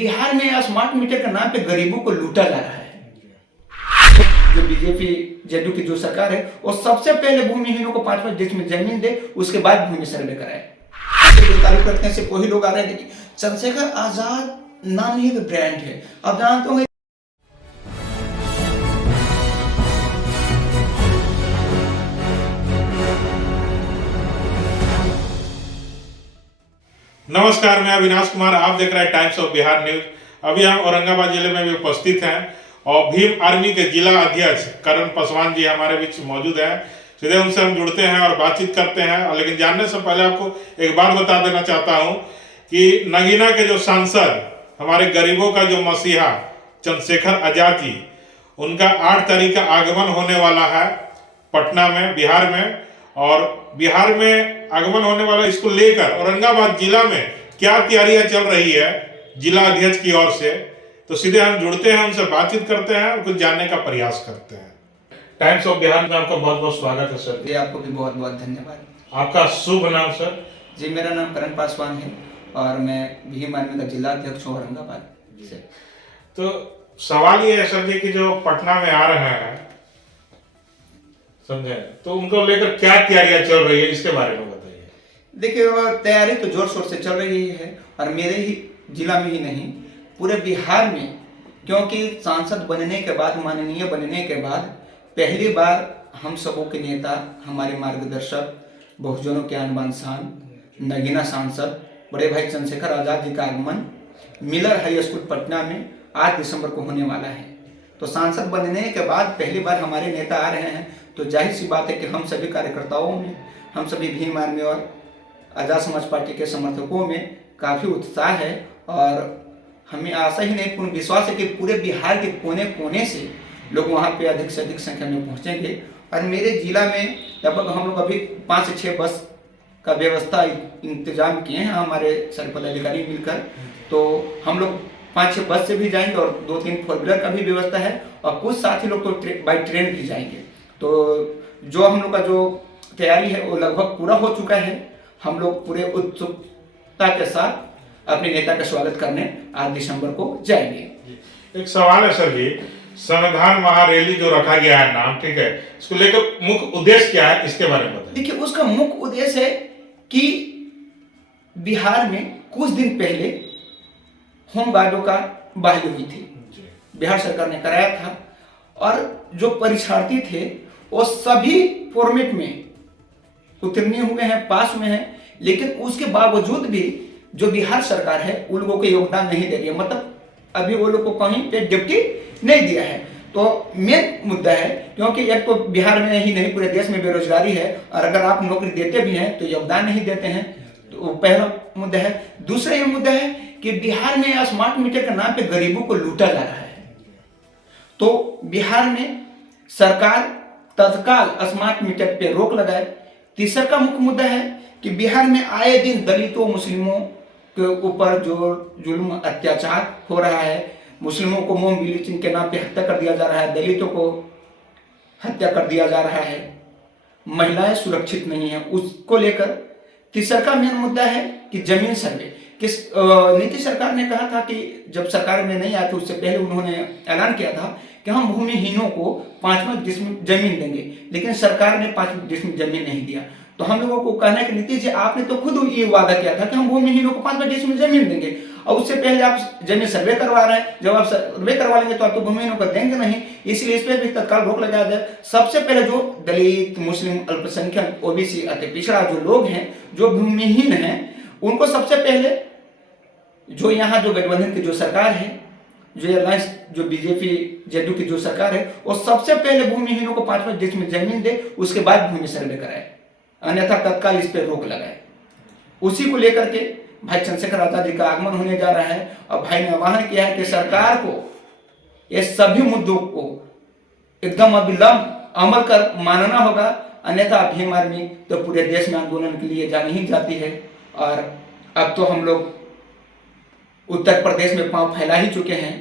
बिहार में smart meter के नाम पे गरीबों को लूटा जा रहा है। जो बीजेपी जेडीयू की जो सरकार है वो सबसे पहले भूमिहीनों को 5-5 डिसमिल जमीन दे, उसके बाद भूमि सर्वे कराए। तारीफ करते हैं सिर्फ वही लोग आ रहे हैं, लेकिन चंद्रशेखर आजाद नाम ही एक ब्रांड है। अब जानते होंगे नमस्कार, मैं अविनाश कुमार, आप देख रहे हैं टाइम्स ऑफ बिहार न्यूज। अभी हम औरंगाबाद जिले में भी उपस्थित हैं और भीम आर्मी के जिला अध्यक्ष करण पासवान जी हमारे बीच मौजूद हैं। सीधे उनसे हम जुड़ते हैं और बातचीत करते हैं। लेकिन जानने से पहले आपको एक बात बता देना चाहता हूं कि नगीना के जो सांसद, हमारे गरीबों का जो मसीहा चंद्रशेखर आजाद जी, उनका 8 तारीख का आगमन होने वाला है पटना में, बिहार में। और बिहार में आगमन होने वाला, इसको लेकर औरंगाबाद जिला में क्या तैयारियां चल रही है जिला अध्यक्ष की ओर से, तो सीधे हम जुड़ते हैं, उनसे बातचीत करते हैं और कुछ जानने का प्रयास करते हैं। टाइम्स ऑफ बिहार में आपका बहुत बहुत स्वागत है सर। जी, आपको भी बहुत बहुत धन्यवाद। आपका शुभ नाम सर? जी, मेरा नाम करण पासवान है और मैं भीम आर्मी का जिला अध्यक्ष हूँ औरंगाबाद से। तो सवाल ये है सर जी कि जो पटना में आ रहे हैं, समझे, तो उनको लेकर क्या तैयारियां चल रही है, इसके बारे में बताइए। देखिए, तैयारी तो जोर शोर से चल रही है और मेरे ही जिला में ही नहीं, पूरे बिहार में। क्योंकि सांसद बनने के बाद, माननीय बनने के बाद पहली बार हम सबों के नेता, हमारे मार्गदर्शक, बहुजनों के आन बान शान, नगीना सांसद बड़े भाई चंद्रशेखर आजाद जी का आगमन मिलर हाई स्कूल पटना में 8 दिसंबर को होने वाला है। तो सांसद बनने के बाद पहली बार हमारे नेता आ रहे हैं, तो जाहिर सी बात है कि हम सभी कार्यकर्ताओं में, हम सभी भीम आर्मी और आजाद समाज पार्टी के समर्थकों में काफ़ी उत्साह है। और हमें आशा ही नहीं, पूर्ण विश्वास है कि पूरे बिहार के कोने कोने से लोग वहाँ पे अधिक से अधिक संख्या में पहुँचेंगे। और मेरे जिला में लगभग हम लोग अभी 5 से 6 बस का व्यवस्था इंतजाम किए हैं हमारे सारे पदाधिकारी मिलकर। तो हम लोग 5-6 बस से भी जाएंगे और 2-3 4 व्हीलर का भी व्यवस्था है, और कुछ साथी लोग तो बाई ट्रेन भी जाएंगे। तो जो हम लोग का जो तैयारी है वो लगभग पूरा हो चुका है। हम लोग पूरे उत्सुकता के साथ अपने नेता का स्वागत करने 8 दिसंबर को जाएंगे। एक सवाल है सर जी, संविधान महारैली जो रखा गया है नाम, ठीक है, इसको लेकर मुख्य उद्देश्य क्या है, इसके बारे में बताइए। देखिए, उसका मुख्य उद्देश्य है कि बिहार में कुछ दिन पहले होमगार्डों का बहाली हुई थी, बिहार सरकार ने कराया था। और जो परीक्षार्थी थे वो सभी फॉर्मेट में उत्तीर्ण हुए हैं, पास में हैं, लेकिन उसके बावजूद भी जो बिहार सरकार है उन लोगों को योगदान नहीं दे रही है। मतलब अभी वो लोग को कहीं पे ड्यूटी नहीं दिया है। तो मेन मुद्दा है, क्योंकि एक तो बिहार में ही नहीं पूरे देश में बेरोजगारी है, और अगर आप नौकरी देते भी हैं तो योगदान नहीं देते हैं। तो पहला मुद्दा है। दूसरा ये मुद्दा है कि बिहार में स्मार्ट मीटर के नाम पे गरीबों को लूटा जा रहा है। तो बिहार में सरकार तत्काल स्मार्ट मीटर पे रोक लगाए। तीसरा का मुख्य मुद्दा है कि बिहार में आए दिन दलितों, मुस्लिमों के ऊपर जो जुल्म अत्याचार हो रहा है, मुस्लिमों को मोम ब्लीचिंग के नाम पे हत्या कर दिया जा रहा है, दलितों को हत्या कर दिया जा रहा है, महिलाएं सुरक्षित नहीं है, उसको लेकर। तीसरा का मेन मुद्दा है कि जमीन सर्वे। नीतीश सरकार ने कहा था कि जब सरकार में नहीं आया तो उससे पहले उन्होंने ऐलान किया था कि हम भूमिहीनों को 5 डिसमिल जमीन देंगे, लेकिन सरकार ने 5 डिसमिल जमीन नहीं दिया। तो हम लोगों को कहना है कि नीतीश जी, आपने तो खुद ये वादा किया था कि हम भूमिहीनों को 5 डिसमिल जमीन देंगे, और उससे पहले आप जमीन सर्वे करवा रहे हैं। जब आप सर्वे करवा लेंगे तो आप तो भूमिहीनों को देंगे नहीं, इसलिए इस पर भी तत्काल रोक लगाया जाए। सबसे पहले जो दलित, मुस्लिम, अल्पसंख्यक, ओबीसी, अति पिछड़ा जो लोग हैं, जो भूमिहीन हैं, उनको सबसे पहले, जो यहाँ जो गठबंधन की जो सरकार है, जो अलायंस, जो बीजेपी जेडीयू की जो सरकार है, वो सबसे पहले भूमिहीनों को 5 डिसमिल जमीन दे, उसके बाद भूमि सर्वे कराए, अन्यथा तत्काल इस पर रोक लगाए। उसी को लेकर के भाई चंद्रशेखर आजाद जी का आगमन होने जा रहा है, और भाई ने आह्वान किया है कि सरकार को ये सभी मुद्दों को एकदम अविलंब अमल कर मानना होगा, अन्यथा भीम आर्मी तो पूरे देश में आंदोलन के लिए जानी ही जाती है। और अब तो हम लोग उत्तर प्रदेश में पांव फैला ही चुके हैं,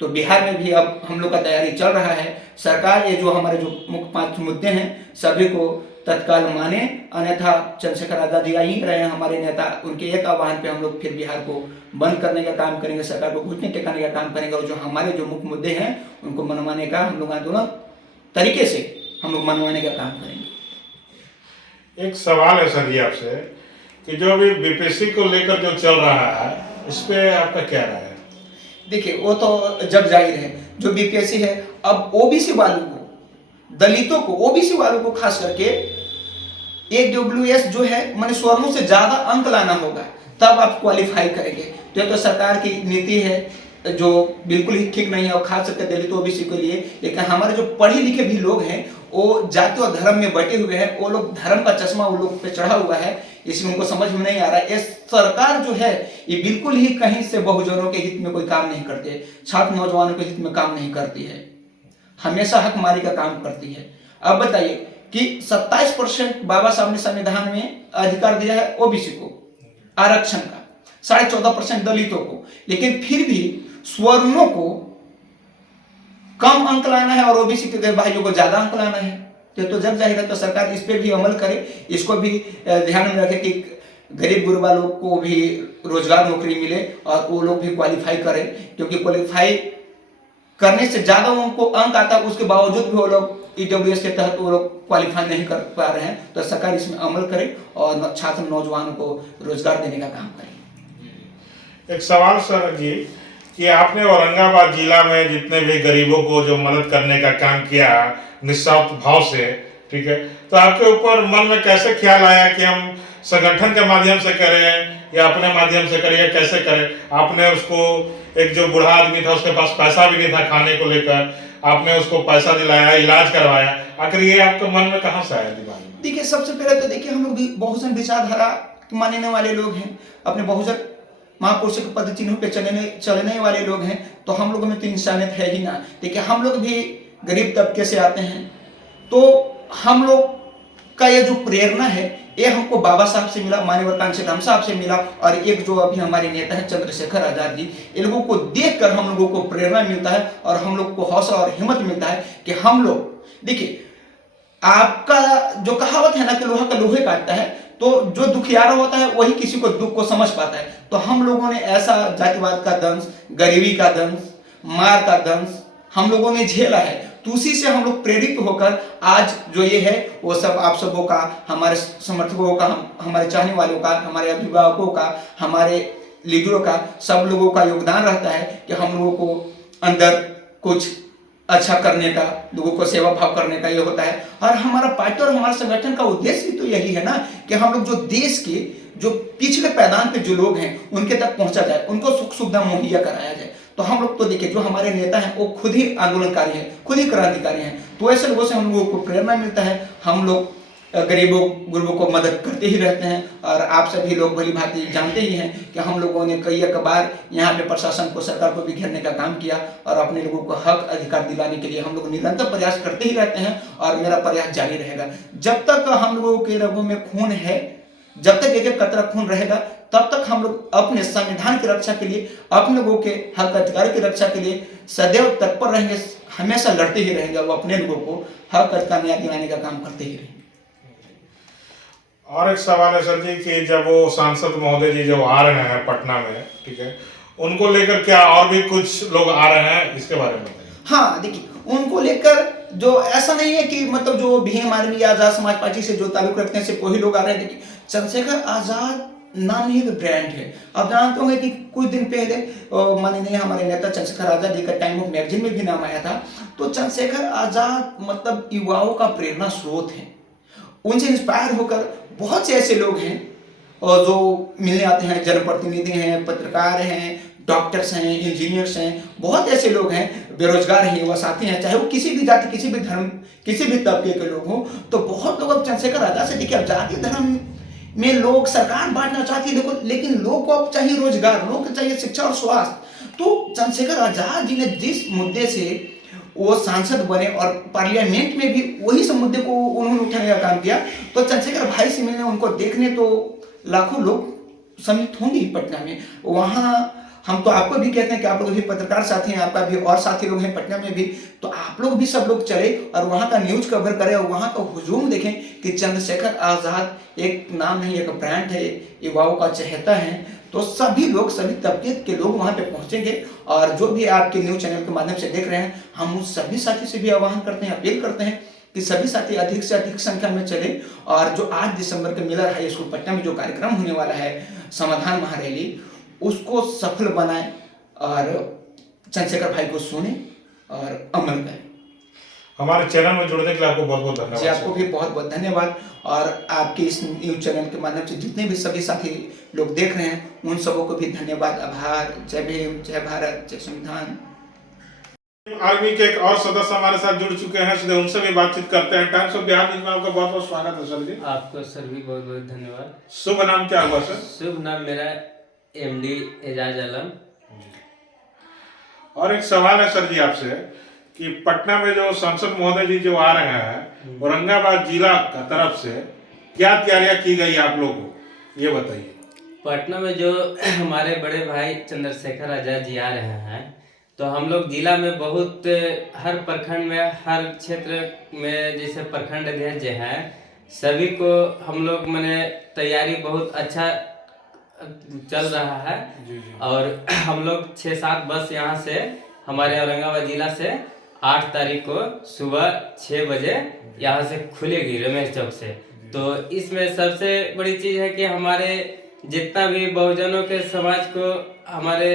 तो बिहार में भी अब हम लोग का तैयारी चल रहा है। सरकार ये जो हमारे जो मुख्य 5 मुद्दे हैं, सभी को तत्काल माने, अन्यथा चंद्रशेखर आजाद जी आ ही रहे हैं हमारे नेता, उनके एक आह्वान पे हम लोग फिर बिहार को बंद करने का काम करेंगे, सरकार को घुटने टेकाने का काम करेंगे और जो हमारे जो मुख्य मुद्दे हैं उनको मनवाने का हम लोग आंदोलन तरीके से हम लोग मनवाने का काम करेंगे। एक सवाल है सर जी आपसे कि जो अभी बीपीएससी को लेकर जो चल रहा है इस पे आपका क्या राय है? देखिए वो तो जग जाहिर है, जो बीपीएससी है अब ओबीसी वालों को, दलितों को, ओबीसी वालों को खास करके AWS जो है माने स्वर्णों से ज्यादा अंक लाना होगा तब आप क्वालिफाई करेंगे। तो ये तो सरकार की नीति है जो बिल्कुल ही ठीक नहीं है और खास करके दलित ओबीसी के लिए। लेकिन हमारे जो पढ़े लिखे भी लोग हैं वो जाति और धर्म में बटे हुए हैं, वो लोग धर्म का चश्मा उन लोग पे चढ़ा हुआ है, इसलिए उनको समझ में नहीं आ रहा है। ये सरकार जो है ये बिल्कुल ही कहीं से बहुजनों के हित में कोई काम नहीं करती है, छात्र नौजवानों के हित में काम नहीं करती है, हमेशा हकमारी का काम करती है। अब बताइए कि 27% बाबा साहब ने संविधान में अधिकार दिया है ओबीसी को आरक्षण का, 14.5% दलितों को, लेकिन फिर भी स्वर्णों को कम अंक लाना है और ओबीसी के भाइयों को ज्यादा अंक लाना है। तो जग जाहिर है, तो सरकार इस पे भी अमल करे, इसको भी ध्यान में रखे कि गरीब गुरबा लोग को भी रोजगार नौकरी मिले और वो लोग भी क्वालिफाई करें, क्योंकि क्वालिफाई करने से ज्यादा उनको अंक आता है उसके बावजूद भी वो लोग ईडब्ल्यूएस के तहत वो लोग क्वालिफाई नहीं कर पा रहे हैं। तो सरकार इसमें अमल करे और छात्र नौजवानों को रोजगार देने का काम करे। एक सवाल सर जी कि आपने औरंगाबाद जिला में जितने भी गरीबों को जो मदद करने का काम किया निस्वार्थ भाव से, ठीक है, तो आपके ऊपर मन में कैसे ख्याल आया कि हम संगठन के माध्यम से करें या अपने माध्यम से करें या कैसे करें? आपने उसको, एक जो बूढ़ा आदमी था उसके पास पैसा भी नहीं था खाने को लेकर, आपने उसको पैसा दिलाया, इलाज करवाया, आखिर ये आपके मन में कहाँ से आया दिमाग में? देखिए सबसे पहले तो देखिए हम लोग भी बहुजन विचारधारा मानने वाले लोग हैं, अपने बहुजन महापुरुषों के पद चिन्हों पे चलने वाले लोग हैं, तो हम लोगों में तो इंसानियत है ही ना। देखिए हम लोग भी गरीब तबके से आते हैं, तो हम लोग का ये जो प्रेरणा है ये हमको बाबा साहब से मिला, माननीय कांशीराम साहब से मिला, और एक जो अभी हमारे नेता हैं चंद्रशेखर आजाद जी, इन लोगों को देखकर हम लोगों को प्रेरणा मिलता है और हम लोग को हौसला और हिम्मत मिलता है कि हम लोग, देखिए आपका जो कहावत है ना कि लोहा का लोहे काटता है, तो जो दुखियारा होता है वही किसी को दुख को समझ पाता है। तो हम लोगों ने ऐसा जातिवाद का दंश, गरीबी का दंश, मार का दंश हम लोगों ने झेला है, तो उसी से हम लोग प्रेरित होकर आज जो ये है वो सब आप सबों का, हमारे समर्थकों का, हमारे चाहने वालों का, हमारे अभिभावकों का, हमारे लीडरों का, सब लोगों का योगदान रहता है कि हम लोगों को अंदर कुछ अच्छा करने का, लोगों को सेवा भाव करने का ये होता है। और हमारा पार्टी और हमारे संगठन का उद्देश्य भी तो यही है ना कि हम लोग जो देश के जो पिछले पैदान पे जो लोग हैं उनके तक पहुंचा जाए, उनको सुख सुविधा मुहैया कराया जाए। तो हम लोग तो देखिए जो हमारे नेता हैं वो खुद ही आंदोलनकारी हैं, खुद ही क्रांतिकारी हैं, तो ऐसे लोगों से हम लोगों को प्रेरणा मिलता है। हम लोग गरीबों गुरबों को मदद करते ही रहते हैं, और आप सभी लोग भली भांति जानते ही हैं कि हम लोगों ने कई एक बार यहाँ पे प्रशासन को, सरकार को भी घेरने का काम किया, और अपने लोगों को हक अधिकार दिलाने के लिए हम लोग निरंतर प्रयास करते ही रहते हैं, और मेरा प्रयास जारी रहेगा। जब तक हम लोगों के रगों में खून है, जब तक एक एक कतरा खून रहेगा, तब तक हम लोग अपने संविधान की रक्षा के लिए, अपने लोगों के हक अधिकार की रक्षा के लिए सदैव तत्पर रहेंगे, हमेशा लड़ते ही रहेंगे, वो अपने लोगों को हक अधिकार न्याय दिलाने का काम करते ही रहेंगे। और एक सवाल है सर जी कि जब वो सांसद महोदय जी जब आ रहे हैं पटना में, ठीक है, उनको लेकर क्या और भी कुछ लोग आ रहे हैं, इसके बारे में बताइए। हाँ देखिए, उनको लेकर जो ऐसा नहीं है कि मतलब जो भीम आर्मी आजाद समाज पार्टी से जो ताल्लुक रखते हैं सिर्फ वही लोग आ रहे हैं। देखिए चंद्रशेखर आजाद नाम ही एक ब्रांड है। आप जानते होंगे कि कुछ दिन पहले माननीय हमारे नेता चंद्रशेखर आजाद जी का टाइम ऑफ मैगजीन में भी नाम आया था। तो चंद्रशेखर आजाद मतलब युवाओं का प्रेरणा स्रोत है, उनसे इंस्पायर होकर बहुत से ऐसे लोग हैं और जो मिलने आते हैं, जनप्रतिनिधि हैं, पत्रकार हैं, डॉक्टर्स हैं, इंजीनियर्स हैं, बहुत ऐसे लोग हैं, बेरोजगार हैं, युवा साथी हैं, चाहे वो किसी भी जाति, किसी भी धर्म, किसी भी तबके के लोग हों। तो बहुत लोग अब चंद्रशेखर आजाद से, देखिए अब जाति धर्म में लोग सरकार बांटना चाहती है, देखो, लेकिन लोग को अब चाहिए रोजगार, लोग को चाहिए शिक्षा और स्वास्थ्य। तो चंद्रशेखर आजाद जी ने जिस मुद्दे से वो सांसद बने और पार्लियामेंट में भी वही सब मुद्दे को उन्होंने उठाने का काम किया, तो चंद्रशेखर भाई से मिलने, उनको देखने तो लाखों लोग सम्मिलित होंगे ही पटना में। वहाँ हम तो आपको भी कहते हैं कि आप लोग भी पत्रकार साथी हैं, आपका भी और साथी लोग हैं पटना में भी, तो आप लोग भी सब लोग चले और वहाँ का न्यूज कवर करें और वहाँ का हुजूम देखें कि चंद्रशेखर आज़ाद एक नाम नहीं, एक ब्रांड है, युवाओं का चहेता है। तो सभी लोग, सभी तबके के लोग वहाँ पे पहुँचेंगे और जो भी आपके न्यूज चैनल के माध्यम से देख रहे हैं, हम उन सभी साथी से भी आह्वान करते हैं, अपील करते हैं कि सभी साथी अधिक से अधिक संख्या में चले और जो 8 दिसंबर के मिलर हाई स्कूल पटना में जो कार्यक्रम होने वाला है समाधान महारैली, उसको सफल बनाएं और चंद्रशेखर भाई को सुने और अमल करें। हमारे चैनल में जुड़ने के लिए आपको बहुत बहुत जी, धन्यवाद। आपको भी बहुत बहुत धन्यवाद और आपके इस न्यूज चैनल के माध्यम से जितने भी सभी साथी लोग देख रहे हैं उन सबों को भी धन्यवाद, आभार। जय भीम, जय भारत, जय संविधान। आर्मी के एक और सदस्य हमारे साथ जुड़ चुके हैं, सीधे उनसे भी बातचीत करते हैं। टाइम्स ऑफ बिहार न्यूज में आपका बहुत बहुत स्वागत है सर जी। आपको सर भी बहुत बहुत धन्यवाद। शुभ नाम क्या हुआ सर? शुभ नाम मेरा एमडी एजाज आलम। और एक सवाल है सर जी आपसे कि पटना में जो सांसद महोदय जी जो आ रहे हैं औरंगाबाद जिला का तरफ से क्या तैयारियां की गई आप लोगों को, ये बताइए। पटना में जो हमारे बड़े भाई चंद्रशेखर आजाद जी आ रहे हैं, तो हम लोग जिला में बहुत हर प्रखंड में, हर क्षेत्र में जैसे प्रखंड अध्यक्ष हैं सभी को हम लोग मैंने तैयारी बहुत अच्छा चल रहा है। और हम लोग 6-7 बस यहाँ से हमारे औरंगाबाद जिला से 8 तारीख को सुबह 6 बजे यहाँ से खुलेगी रमेश चौक से। तो इसमें सबसे बड़ी चीज़ है कि हमारे जितना भी बहुजनों के समाज को, हमारे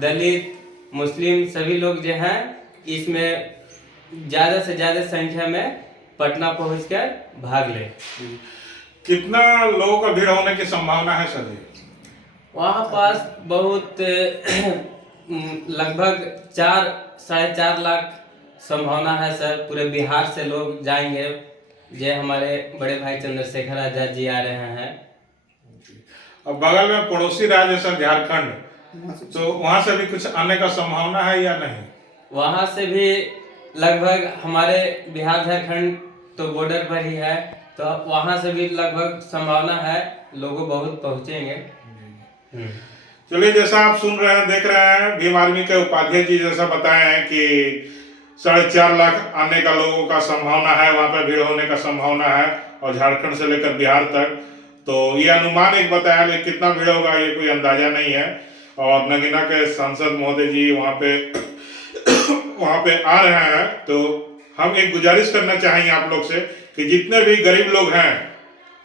दलित मुस्लिम सभी लोग जो हैं इसमें ज़्यादा से ज़्यादा संख्या में पटना पहुंचकर भाग ले। कितना लोगों का भीड़ होने की संभावना है सर जी? वहाँ पास बहुत लगभग 4-4.5 लाख संभावना है सर। पूरे बिहार से लोग जाएंगे, ये हमारे बड़े भाई चंद्रशेखर आजाद जी आ रहे हैं। अब बगल में पड़ोसी राज्य है सर झारखंड, तो वहाँ से भी कुछ आने का संभावना है या नहीं? वहाँ से भी लगभग हमारे बिहार झारखंड तो बॉर्डर पर ही है, तो वहाँ से भी लगभग संभावना है, लोगों बहुत पहुँचेंगे। चलिए, जैसा आप सुन रहे हैं, देख रहे हैं, भीम आर्मी के उपाध्यक्ष जी जैसा बताए हैं कि 4.5 लाख आने का लोगों का संभावना है, वहाँ पर भीड़ होने का संभावना है, और झारखंड से लेकर बिहार तक। तो ये अनुमान एक बताया, लेकिन कितना भीड़ होगा ये कोई अंदाजा नहीं है। और नगीना के सांसद महोदय जी वहाँ पे आ रहे हैं, तो हम एक गुजारिश करना चाहेंगे आप लोग से कि जितने भी गरीब लोग हैं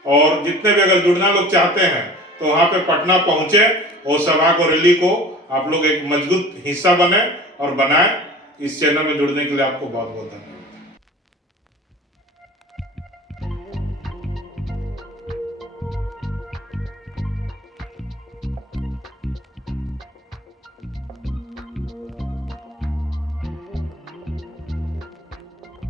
और जितने भी अगर जुड़ना लोग चाहते हैं तो वहाँ पे पटना पहुँचे और सभा को, रैली को आप लोग एक मजबूत हिस्सा बने और बनाए। इस चैनल में जुड़ने के लिए आपको बहुत बहुत धन्यवाद।